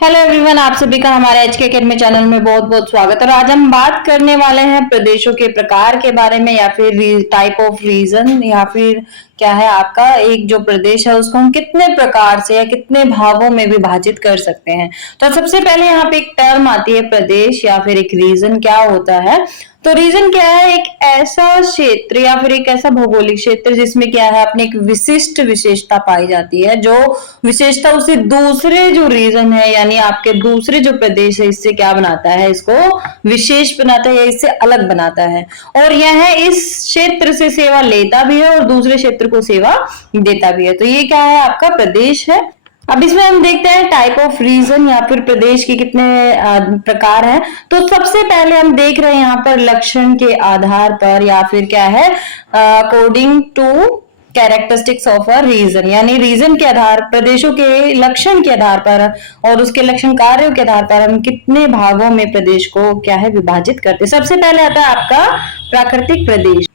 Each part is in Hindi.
हेलो एवरीवन, आप सभी का हमारे एचके अकेडमी चैनल में बहुत बहुत स्वागत है। और आज हम बात करने वाले हैं प्रदेशों के प्रकार के बारे में, या फिर टाइप ऑफ रीजन, या फिर क्या है आपका एक जो प्रदेश है उसको हम कितने प्रकार से या कितने भागों में विभाजित कर सकते हैं। तो सबसे पहले यहाँ पे एक टर्म आती है प्रदेश या फिर एक रीजन। क्या होता है? तो रीजन क्या है? एक ऐसा क्षेत्र या फिर एक ऐसा भौगोलिक क्षेत्र जिसमें क्या है अपनी एक विशिष्ट विशेषता पाई जाती है, जो विशेषता उसे दूसरे जो रीजन है यानी आपके दूसरे जो प्रदेश है इससे क्या बनाता है, इसको विशेष बनाता है या इससे अलग बनाता है। और यह इस क्षेत्र से सेवा लेता भी है और दूसरे क्षेत्र को सेवा देता भी है। तो ये क्या है? आपका प्रदेश है। अब इसमें हम देखते हैं टाइप ऑफ रीजन या फिर प्रदेश के कितने प्रकार हैं। तो सबसे पहले हम देख रहे हैं यहाँ पर लक्षण के आधार पर, या फिर क्या है according to characteristics of a region, यानी रीजन के आधार, प्रदेशों के लक्षण के आधार पर और उसके लक्षण कार्यों के आधार पर हम कितने भागों में प्रदेश को क्या है विभाजित करते हैं। सबसे पहले आता है आपका प्राकृतिक प्रदेश।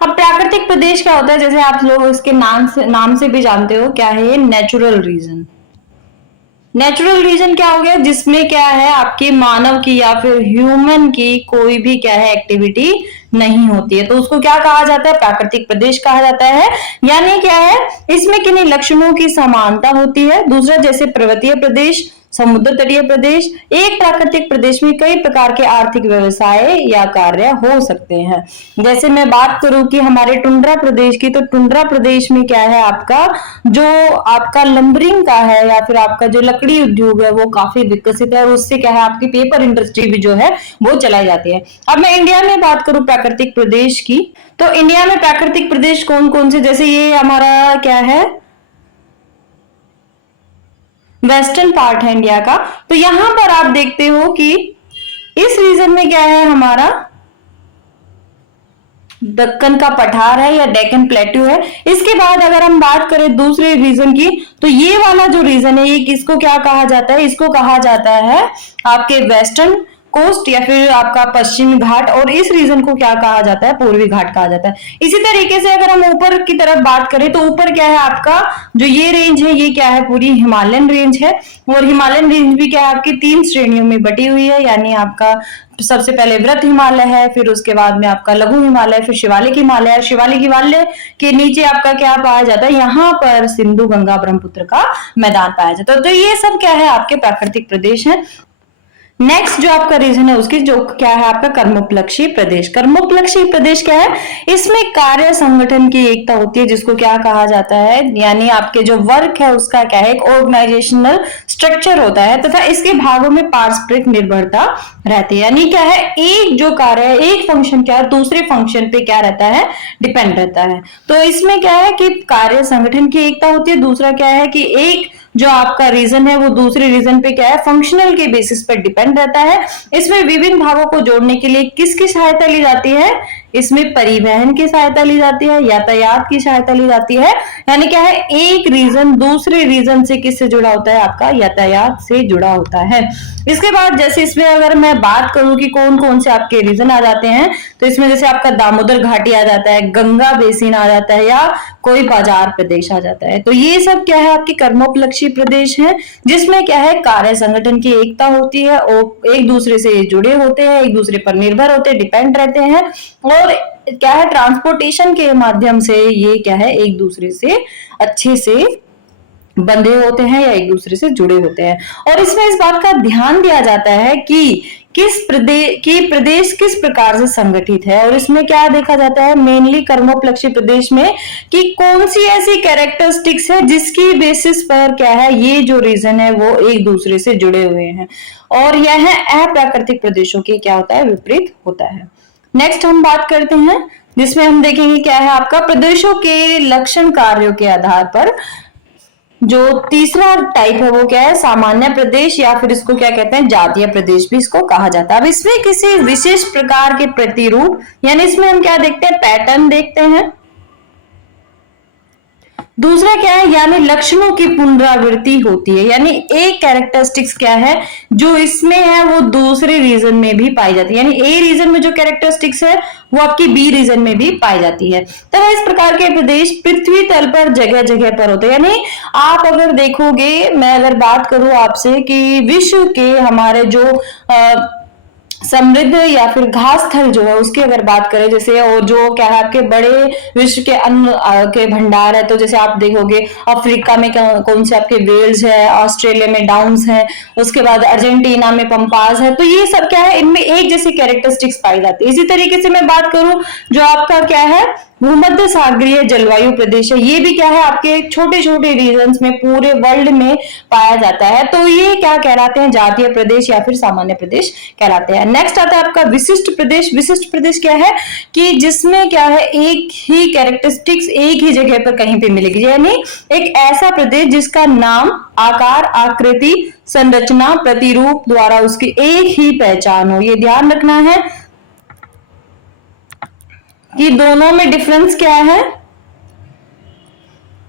अब प्राकृतिक प्रदेश क्या होता है? जैसे आप लोग इसके नाम से भी जानते हो, क्या है ये? Natural reason. नेचुरल रीजन क्या हो गया? जिसमें क्या है आपके मानव की या फिर ह्यूमन की कोई भी क्या है एक्टिविटी नहीं होती है, तो उसको क्या कहा जाता है? प्राकृतिक प्रदेश कहा जाता है। यानी क्या है? इसमें किन्हीं लक्षणों की समानता होती है। दूसरा, जैसे पर्वतीय प्रदेश, समुद्र तटीय प्रदेश। एक प्राकृतिक प्रदेश में कई प्रकार के आर्थिक व्यवसाय या कार्य हो सकते हैं। जैसे मैं बात करूं कि हमारे टुंड्रा प्रदेश की, तो टुंड्रा प्रदेश में क्या है आपका जो आपका लंबरिंग का है या फिर आपका जो लकड़ी उद्योग है वो काफी विकसित है, और उससे क्या है आपकी पेपर इंडस्ट्री भी जो है वो चलाई जाती है। अब मैं इंडिया में बात करूं प्राकृतिक प्रदेश की, तो इंडिया में प्राकृतिक प्रदेश कौन कौन से? जैसे ये हमारा क्या है वेस्टर्न पार्ट है इंडिया का। तो यहां पर आप देखते हो कि इस रीजन में क्या है हमारा दक्कन का पठार है या डेक्कन प्लेट्यू है। इसके बाद अगर हम बात करें दूसरे रीजन की, तो ये वाला जो रीजन है ये किसको क्या कहा जाता है? इसको कहा जाता है आपके वेस्टर्न कोस्ट या फिर आपका पश्चिमी घाट, और इस रीजन को क्या कहा जाता है? पूर्वी घाट कहा जाता है। इसी तरीके से अगर हम ऊपर की तरफ बात करें, तो ऊपर क्या है आपका जो ये रेंज है ये क्या है? पूरी हिमालयन रेंज है। और हिमालयन रेंज भी क्या है आपकी 3 श्रेणियों में बटी हुई है, यानी आपका सबसे पहले वृत हिमालय है, फिर उसके बाद में आपका लघु हिमालय, फिर शिवालिक हिमालय है। शिवालिक हिमालय के नीचे आपका क्या पाया जाता है? यहाँ पर सिंधु गंगा ब्रह्मपुत्र का मैदान पाया जाता है। तो ये सब क्या है आपके प्राकृतिक प्रदेश है। नेक्स्ट जो आपका रीजन है उसकी जो क्या है आपका कर्मोपलक्षी प्रदेश। कर्मोपलक्षी प्रदेश क्या है? इसमें कार्य संगठन की एकता होती है, जिसको क्या कहा जाता है? यानी आपके जो वर्क है उसका क्या है? एक ऑर्गेनाइजेशनल स्ट्रक्चर होता है, तथा इसके भागों में पारस्परिक निर्भरता रहती है। यानी क्या है एक जो कार्य है, एक फंक्शन क्या है दूसरे फंक्शन पे क्या रहता है? डिपेंड रहता है। तो इसमें क्या है कि कार्य संगठन की एकता होती है। दूसरा क्या है कि एक जो आपका रीजन है वो दूसरे रीजन पे क्या है? फंक्शनल के बेसिस पर डिपेंड रहता है। इसमें विभिन्न भागों को जोड़ने के लिए किसकी सहायता ली जाती है? इसमें परिवहन की सहायता ली जाती है, यातायात की सहायता ली जाती है। यानी क्या है एक रीजन दूसरे रीजन से किससे जुड़ा होता है? आपका यातायात से जुड़ा होता है। इसके बाद जैसे इसमें अगर मैं बात करूं कि कौन कौन से आपके रीजन आ जाते हैं, तो इसमें जैसे आपका दामोदर घाटी आ जाता है, गंगा बेसिन आ जाता है, या कोई बाजार प्रदेश आ जाता है। तो ये सब क्या है आपके कर्मोपलक्षी प्रदेश है, जिसमें क्या है कार्य संगठन की एकता होती है और एक दूसरे से जुड़े होते हैं, एक दूसरे पर निर्भर होते हैं, डिपेंड रहते हैं, और क्या है ट्रांसपोर्टेशन के माध्यम से ये क्या है एक दूसरे से अच्छे से बंधे होते हैं या एक दूसरे से जुड़े होते हैं। और इसमें इस बात का ध्यान दिया जाता है कि प्रदेश किस प्रकार से संगठित है, और इसमें क्या देखा जाता है मेनली कर्मोपलक्षी प्रदेश में कि कौन सी ऐसी कैरेक्टरिस्टिक्स है जिसकी बेसिस पर क्या है ये जो रीजन है वो एक दूसरे से जुड़े हुए हैं, और यह अप्राकृतिक प्रदेशों के क्या होता है? विपरीत होता है। नेक्स्ट हम बात करते हैं जिसमें हम देखेंगे क्या है आपका प्रदेशों के लक्षण कार्यों के आधार पर। जो तीसरा टाइप है वो क्या है? सामान्य प्रदेश, या फिर इसको क्या कहते हैं? जातीय प्रदेश भी इसको कहा जाता है। अब इसमें किसी विशेष प्रकार के प्रतिरूप, यानी इसमें हम क्या देखते हैं? पैटर्न देखते हैं। दूसरा क्या है, यानी लक्षणों की पुनरावृत्ति होती है, यानी एक कैरेक्टरिस्टिक्स क्या है जो इसमें है वो दूसरे रीजन में भी पाई जाती है, यानी ए रीजन में जो कैरेक्टरिस्टिक्स है वो आपकी बी रीजन में भी पाई जाती है। तो इस प्रकार के प्रदेश पृथ्वी तल पर जगह जगह पर होते हैं। यानी आप अगर देखोगे, मैं अगर बात करूं आपसे कि विश्व के हमारे जो समृद्ध या फिर घास स्थल जो है उसकी अगर बात करें, जैसे और जो क्या है आपके बड़े विश्व के अन्न के भंडार है, तो जैसे आप देखोगे अफ्रीका में कौन से आपके वेल्स है, ऑस्ट्रेलिया में डाउन्स है, उसके बाद अर्जेंटीना में पंपास है, तो ये सब क्या है, इनमें एक जैसी कैरेक्टरिस्टिक्स पाई जाती है। इसी तरीके से मैं बात करूं जो आपका क्या है भूमध्य सागरीय जलवायु प्रदेश है, ये भी क्या है आपके छोटे छोटे रीजन्स में पूरे वर्ल्ड में पाया जाता है, तो ये क्या कहलाते हैं, जातीय प्रदेश या फिर सामान्य प्रदेश कहलाते हैं। नेक्स्ट आता है आपका विशिष्ट प्रदेश। विशिष्ट प्रदेश क्या है कि जिसमें क्या है एक ही कैरेक्टरिस्टिक्स एक ही जगह पर कहीं पे मिलेगी, यानी एक ऐसा प्रदेश जिसका नाम, आकार, आकृति, संरचना, प्रतिरूप द्वारा उसकी एक ही पहचान हो। ये ध्यान रखना है कि दोनों में डिफरेंस क्या है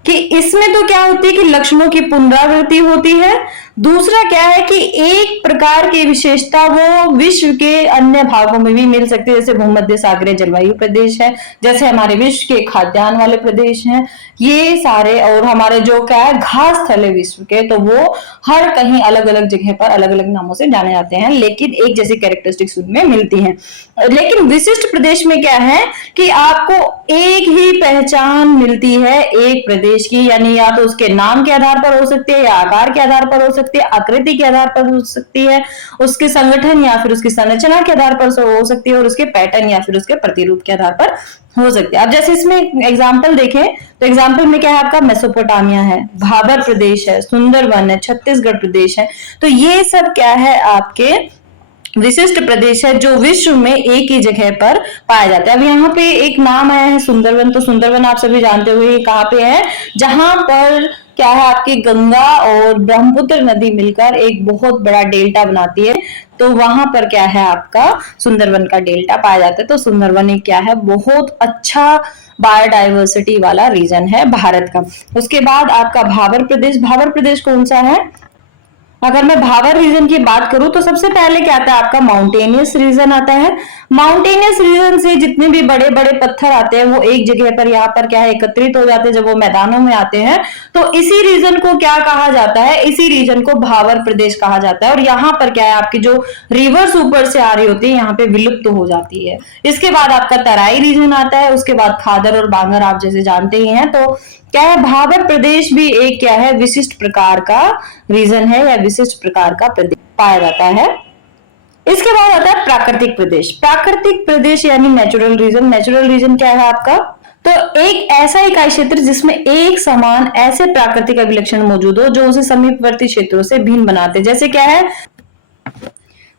कि इसमें तो क्या होती है कि लक्षणों की पुनरावृत्ति होती है, दूसरा क्या है कि एक प्रकार की विशेषता वो विश्व के अन्य भागों में भी मिल सकती है, जैसे भूमध्य सागरीय जलवायु प्रदेश है, जैसे हमारे विश्व के खाद्यान्न वाले प्रदेश हैं, ये सारे, और हमारे जो क्या है घास स्थल है विश्व के, तो वो हर कहीं अलग अलग जगह पर अलग अलग नामों से जाने जाते हैं, लेकिन एक जैसी कैरेक्टरिस्टिक्स उनमें मिलती हैं। लेकिन विशिष्ट प्रदेश में क्या है कि आपको एक ही पहचान मिलती है एक प्रदेश की, यानी या तो उसके नाम के आधार पर हो सकती है, या आकार के आधार पर हो सकती है, आकृति के आधार पर हो सकती है, उसके संगठन या फिर उसकी संरचना के आधार पर हो सकती है, और उसके पैटर्न या फिर उसके प्रतिरूप के आधार पर हो सकती है। अब जैसे इसमें एग्जाम्पल देखें तो एग्जाम्पल में क्या है आपका मेसोपोटामिया है, भाबर प्रदेश है, सुंदरवन है, छत्तीसगढ़ प्रदेश है, तो ये सब क्या है आपके विशिष्ट प्रदेश है जो विश्व में एक ही जगह पर पाया जाता है। अब यहाँ पे एक नाम आया है सुंदरवन, तो सुंदरवन आप सभी जानते हुए ये कहाँ पे है, जहां पर क्या है आपकी गंगा और ब्रह्मपुत्र नदी मिलकर एक बहुत बड़ा डेल्टा बनाती है, तो वहां पर क्या है आपका सुंदरवन का डेल्टा पाया जाता है। तो सुंदरवन एक क्या है बहुत अच्छा बायोडाइवर्सिटी वाला रीजन है भारत का। उसके बाद आपका भाबर प्रदेश। भाबर प्रदेश कौन सा है, अगर मैं भाबर रीजन की बात करूं तो सबसे पहले क्या आता है आपका माउंटेनियस रीजन आता है। माउंटेनियस रीजन से जितने भी बड़े बड़े पत्थर आते हैं वो एक जगह पर यहाँ पर क्या है एकत्रित हो जाते हैं जब वो मैदानों में आते हैं, तो इसी रीजन को क्या कहा जाता है, इसी रीजन को भाबर प्रदेश कहा जाता है। और यहाँ पर क्या है आपकी जो रिवर्स ऊपर से आ रही होती है यहाँ पे विलुप्त हो जाती है। इसके बाद आपका तराई रीजन आता है, उसके बाद खादर और बांगर आप जैसे जानते ही हैं। तो क्या है भाबर प्रदेश भी एक क्या है विशिष्ट प्रकार का रीजन है या विशिष्ट प्रकार का प्रदेश पाया जाता है। इसके बाद आता है प्राकृतिक प्रदेश। प्राकृतिक प्रदेश यानी नेचुरल रीजन। नेचुरल रीजन क्या है आपका, तो एक ऐसा इकाई क्षेत्र जिसमें एक समान ऐसे प्राकृतिक अभिलक्षण मौजूद हो जो उसे समीपवर्ती क्षेत्रों से भिन्न बनाते, जैसे क्या है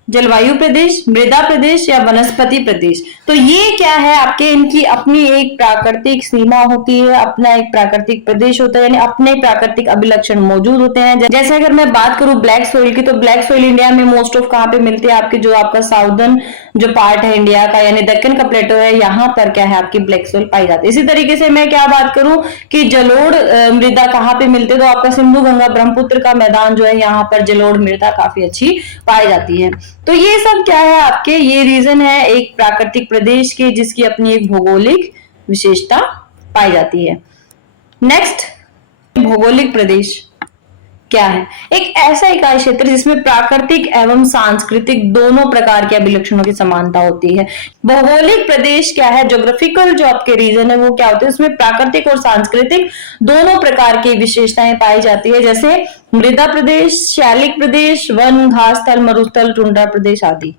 जलवायु प्रदेश, मृदा प्रदेश या वनस्पति प्रदेश। तो ये क्या है आपके इनकी अपनी एक प्राकृतिक सीमा होती है, अपना एक प्राकृतिक प्रदेश होता है, यानी अपने प्राकृतिक अभिलक्षण मौजूद होते हैं। जैसे अगर मैं बात करूं ब्लैक सोइल की, तो ब्लैक सोइल इंडिया में मोस्ट ऑफ कहाँ पे मिलती है आपके जो आपका साउदर्न जो पार्ट है इंडिया का, यानी दक्कन का प्लेटो है, यहाँ पर क्या है आपकी ब्लैक सोइल पाई जाती है। इसी तरीके से मैं क्या बात करूं कि जलोढ़ मृदा कहाँ पे मिलती है, तो आपका सिंधु गंगा ब्रह्मपुत्र का मैदान जो है यहाँ पर जलोढ़ मृदा काफी अच्छी पाई जाती है। तो ये सब क्या है आपके ये रीजन है एक प्राकृतिक प्रदेश के जिसकी अपनी एक भौगोलिक विशेषता पाई जाती है। नेक्स्ट भौगोलिक प्रदेश क्या है, एक ऐसा इकाई क्षेत्र जिसमें प्राकृतिक एवं सांस्कृतिक दोनों प्रकार के अभिलक्षणों की समानता होती है। भौगोलिक प्रदेश क्या है, ज्योग्राफिकल जो आपके रीजन है वो क्या होते हैं, उसमें प्राकृतिक और सांस्कृतिक दोनों प्रकार की विशेषताएं पाई जाती है, जैसे मृदा प्रदेश, शैलिक प्रदेश, वन, घास स्थल, मरुस्थल, टुंड्रा प्रदेश आदि।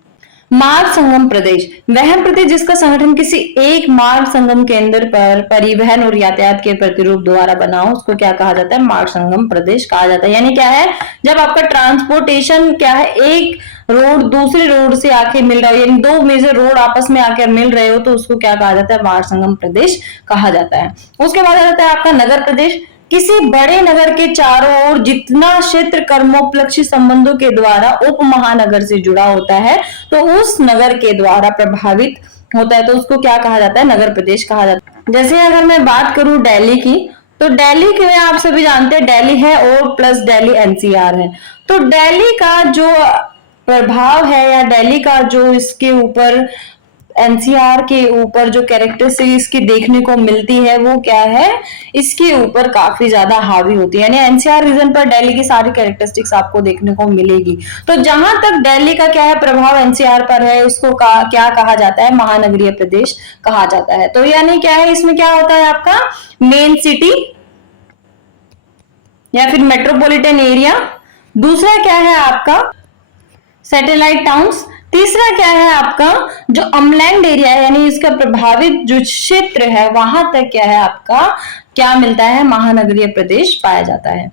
मार्ग संगम प्रदेश वह प्रदेश जिसका संगठन किसी एक मार्ग संगम केंद्र पर परिवहन और यातायात के प्रतिरूप द्वारा बना हो, उसको क्या कहा जाता है, मार्ग संगम प्रदेश कहा जाता है। यानी क्या है जब आपका ट्रांसपोर्टेशन क्या है एक रोड दूसरे रोड से आके मिल रहा हो, यानी दो मेजर रोड आपस में आकर मिल रहे हो, तो उसको क्या कहा जाता है, मार्ग संगम प्रदेश कहा जाता है। उसके बाद आ जाता है आपका नगर प्रदेश। किसी बड़े नगर के चारों ओर जितना क्षेत्र कर्मोपलक्षी संबंधों के द्वारा उप महानगर से जुड़ा होता है तो उस नगर के द्वारा प्रभावित होता है, तो उसको क्या कहा जाता है, नगर प्रदेश कहा जाता है। जैसे अगर मैं बात करूं दिल्ली की, तो दिल्ली के आप सभी जानते हैं दिल्ली है और प्लस दिल्ली एनसीआर है। तो दिल्ली का जो प्रभाव है या दिल्ली का जो इसके ऊपर एनसीआर के ऊपर जो कैरेक्टरिस्टिक इसकी देखने को मिलती है वो क्या है, इसके ऊपर काफी ज्यादा हावी होती है, यानी एनसीआर रीजन पर दिल्ली की सारी कैरेक्टरिस्टिक्स आपको देखने को मिलेगी। तो जहां तक दिल्ली का क्या है प्रभाव एनसीआर पर है, उसको क्या कहा जाता है, महानगरीय प्रदेश कहा जाता है। तो यानी क्या है, इसमें क्या होता है आपका मेन सिटी या फिर मेट्रोपॉलिटन एरिया, दूसरा क्या है आपका सैटेलाइट टाउन्स, तीसरा क्या है आपका जो अमलैंड एरिया है यानी इसका प्रभावित जो क्षेत्र है वहां तक क्या है आपका क्या मिलता है, महानगरीय प्रदेश पाया जाता है।